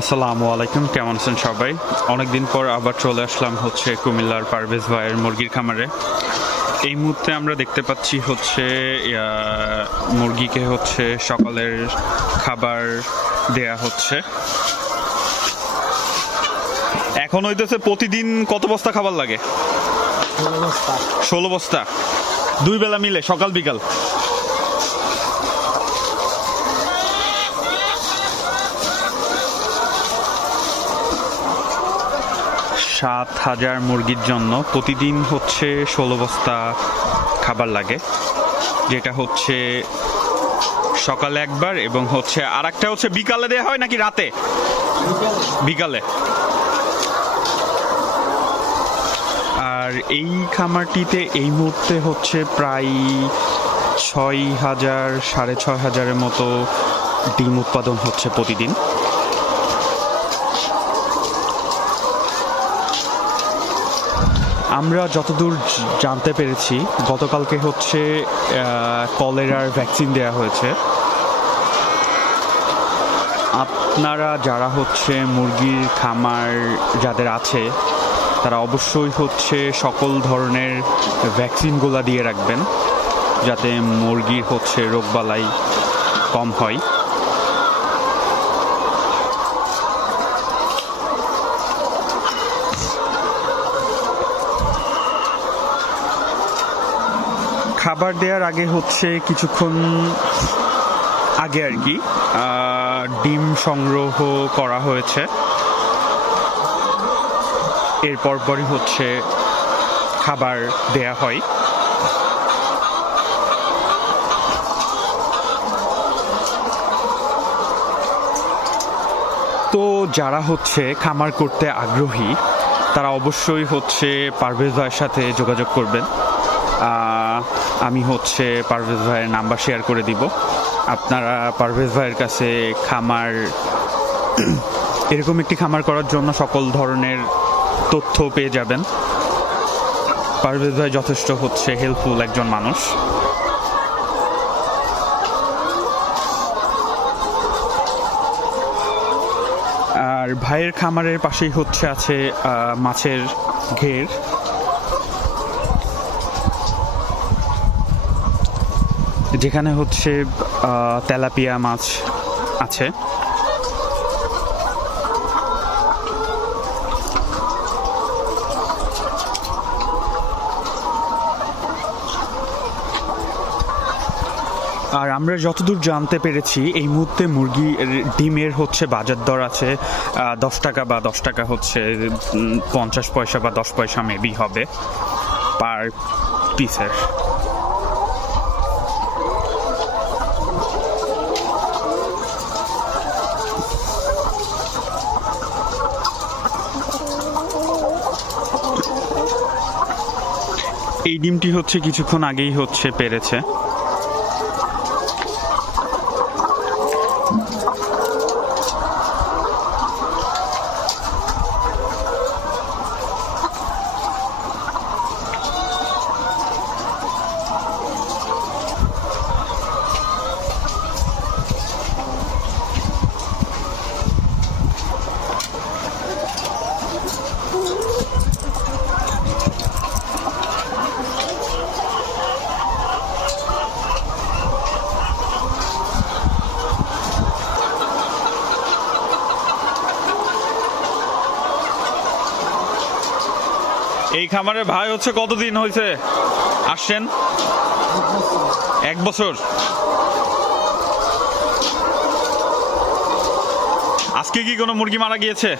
আসসালামু আলাইকুম, কেমন আছেন সবাই? অনেকদিন পর আবার চলে আসলাম হচ্ছে কুমিল্লার পারভেজ ভাইয়ের মুরগির খামারে। এই মুহূর্তে আমরা দেখতে পাচ্ছি হচ্ছে মুরগিকে হচ্ছে সকালের খাবার দেয়া হচ্ছে। এখন হইতেছে প্রতিদিন কত বস্তা খাবার লাগে? ষোলো বস্তা। দুই বেলা মিলে, সকাল বিকাল। সাত হাজার মুরগির জন্য প্রতিদিন হচ্ছে ষোলো বস্তা খাবার লাগে। যেটা হচ্ছে সকালে একবার এবং হচ্ছে আর একটা হচ্ছে বিকালে দেওয়া হয় নাকি রাতে? বিকালে। আর এই খামারটিতে এই মুহূর্তে হচ্ছে প্রায় ছয় হাজার, সাড়ে ছয় হাজারের মতো ডিম উৎপাদন হচ্ছে প্রতিদিন। আমরা যতদূর জানতে পেরেছি, গতকালকে হচ্ছে কলেরার ভ্যাকসিন দেওয়া হয়েছে। আপনারা যারা হচ্ছে মুরগির খামার যাদের আছে, তারা অবশ্যই হচ্ছে সকল ধরনের ভ্যাকসিনগুলা দিয়ে রাখবেন, যাতে মুরগির হচ্ছে রোগবালাই কম হয়। খাবার দেওয়ার আগে হচ্ছে কিছুক্ষণ আগে আর কি ডিম সংগ্রহ করা হয়েছে। এর পরপরই হচ্ছে খাবার দেয়া হয়। তো যারা হচ্ছে খামার করতে আগ্রহী, তারা অবশ্যই হচ্ছে পারভেজ ভাইয়ের সাথে যোগাযোগ করবেন। আমি হচ্ছে পারভেজ ভাইয়ের নাম্বার শেয়ার করে দিব। আপনারা পারভেজ ভাইয়ের কাছে খামার, এরকম একটি খামার করার জন্য সকল ধরনের তথ্য পেয়ে যাবেন। পারভেজ ভাই যথেষ্ট হচ্ছে হেল্পফুল একজন মানুষ। আর ভাইয়ের খামারের পাশেই হচ্ছে আছে মাছের ঘের। যেখানে হচ্ছে তেলাপিয়া মাছ আছে। আর আমরা যতদূর জানতে পেরেছি, এই মুহূর্তে মুরগি ডিমের হচ্ছে বাজার দর আছে দশ টাকা বা দশ টাকা হচ্ছে পঞ্চাশ পয়সা বা দশ পয়সা মেবি হবে পার পিসের এই ডিমটি হচ্ছে কিছুক্ষণ আগেই হচ্ছে পেরেছে। এই খামারে ভাই হচ্ছে কতদিন হয়েছে আসছেন? এক বছর। আজকে কি কোনো মুরগি মারা গিয়েছে?